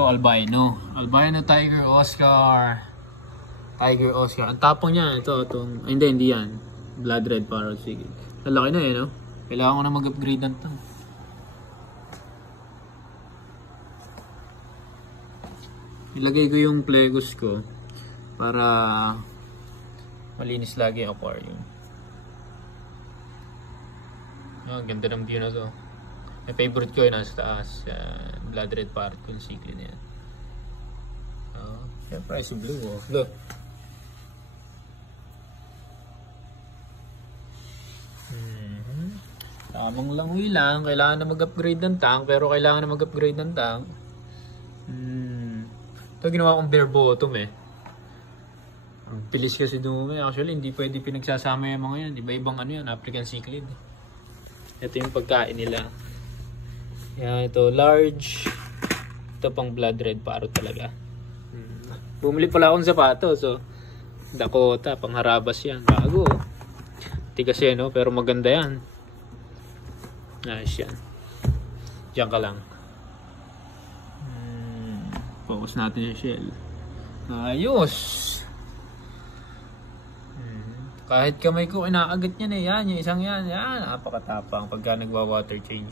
Ito, albino. Albino Tiger Oscar. Tiger Oscar. Ang tapang niya, itong, hindi yan. Blood Red Parrot. Sige. Lalaki na no? Kailangan ko na mag-upgrade ng tang. Ilagay ko yung Plegos ko para malinis lagi ang aquarium. Oh, ganda ng view na to. May favorite ko yun nasa taas. Blood Red Parrot ko yung sikli na yan. Siyempre ay si blue. Oh. Look. Tamang langoy lang. Kailangan na mag-upgrade ng tank. Pero kailangan na mag-upgrade ng tank. Ito ginawa kong bare bottom eh. Ang pilis kasi dumi. Actually hindi pwede pinagsasama yung mga yan. Iba-ibang ano yan. African cichlid. Ito yung pagkain nila. Yan, ito large. Ito pang blood red parrot talaga. Bumili pala akong sapatos. So, Dakota. Pangharabas yan. Bago. Tigas yan no? Pero maganda yan. Nice yan. Diyan ka lang. Focus natin yung shell. Ayos. Kahit kamay ko inaagat yan eh. Yan, yung isang yan. Yan, napakatapang pagka nagwa-water change.